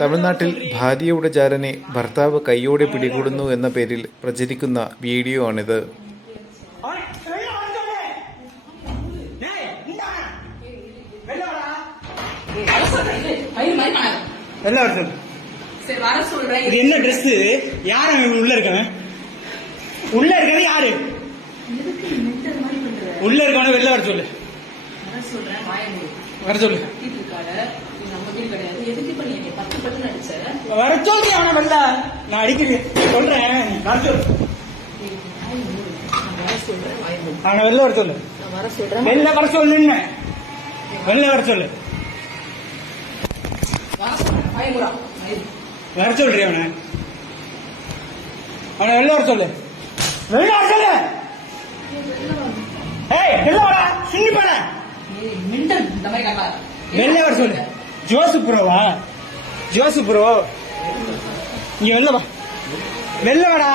തമിഴ്നാട്ടിൽ ഭാര്യയുടെ ജാരനെ ഭർത്താവ് കൈയോടെ പിടികൂടുന്നു എന്ന പേരിൽ പ്രചരിക്കുന്ന വീഡിയോ ആണിത്. இது என்ன ட்ரெஸ்? யாரு உள்ள இருக்கவன்? உள்ள இருக்கது யாரு? உள்ள இருக்கவன வெளில வர சொல்லு. வர சொல்லு. வர சொல்லி அவனை வெளில. நான் அடிக்கிறேன் சொல்றேன். அவனை வெளில வர சொல்லு. வெளில வர சொல்லு. வெளில வர சொல்லு. வர சொல்றிய அவனை. அவனை வெளில வர சொல்லு. வெளில வர சொல்லு. ஏய் வெளில வாடா. சின்னி பாடா. வெளில வர சொல்லு. ஜோசு ப்ரோவா? ஜோசு ப்ரோ இங்க வெளில வா. வெளில வாடா.